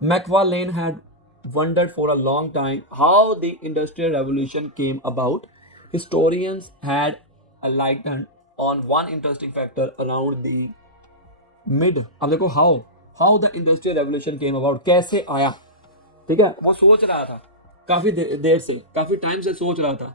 Macfarlane had wondered for a long time how the Industrial Revolution came about. Historians had enlightened on one interesting factor around the mid. अब देखो how the Industrial Revolution came about, कैसे आया, ठीक है, वो सोच रहा था काफी देर से, काफी टाइम से सोच रहा था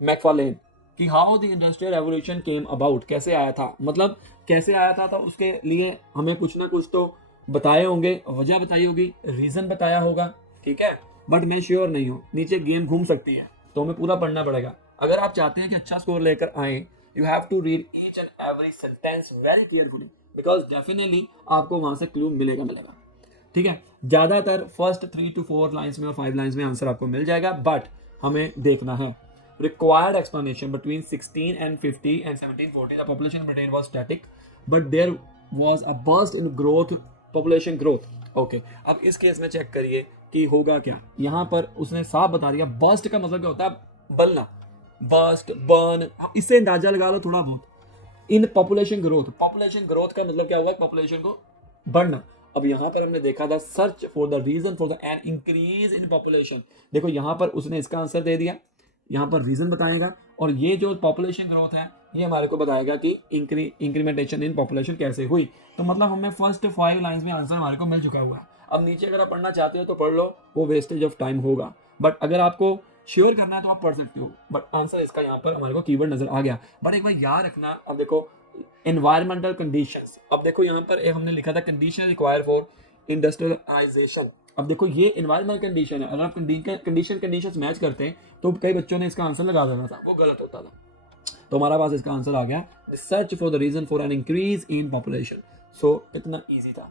मैकफार्लेन कि how the industrial revolution came about, कैसे आया था, मतलब कैसे आया था, तो उसके लिए हमें कुछ ना कुछ तो बताए होंगे, वजह बताई होगी, रीजन बताया होगा, ठीक है, बट मैं श्योर नहीं हूँ, नीचे गेम घूम सकती है, तो हमें पूरा पढ़ना पड़ेगा। अगर आप चाहते हैं कि अच्छा स्कोर लेकर आए, you have to read each and every sentence very carefully, because definitely आपको वहां से क्लू मिलेगा, ठीक है। ज्यादातर फर्स्ट 3 to 4 लाइंस में और 5 लाइंस में आंसर आपको मिल जाएगा, बट हमें देखना है। Required explanation between 1650 and 1740 the population in Britain was static but there was a burst in growth, population growth। Okay, अब इस केस में चेक करिए कि होगा क्या। यहां पर उसने साफ बता दिया, बर्स्ट का मतलब क्या होता है, बलना, बर्स्ट, बर्न, इससे अंदाजा लगा लो थोड़ा बहुत। इन पॉपुलेशन ग्रोथ का मतलब क्या हुआ, पॉपुलेशन को बढ़ना। अब यहां पर हमने देखा था search for the reason for the an increase in population, देखो यहां पर उसने इसका आंसर दे दिया, यहाँ पर रीजन बताएगा, और ये जो पॉपुलेशन ग्रोथ है ये हमारे को बताएगा कि इंक्रीमेंटेशन इन पॉपुलेशन कैसे हुई। तो मतलब हमें फर्स्ट 5 लाइंस में आंसर हमारे को मिल चुका हुआ है। अब नीचे अगर आप पढ़ना चाहते हो तो पढ़ लो, वो वेस्टेज ऑफ टाइम होगा, बट अगर आपको श्योर करना है तो आप पढ़ सकते हो, बट आंसर इसका यहाँ पर हमारे को कीवर्ड नजर आ गया। बट एक बार याद रखना, अब देखो एनवायरमेंटल कंडीशंस, अब देखो यहाँ पर हमने लिखा था कंडीशन रिक्वायर फॉर इंडस्ट्रियलाइजेशन। अब देखो ये एनवायरमेंटल कंडीशन है, अगर आप कंडीशंस मैच करते हैं तो कई बच्चों ने इसका आंसर लगा देना था, वो गलत होता था। तो हमारा पास इसका आंसर आ गया, search for the reason for an increase in population. So इतना ईजी था।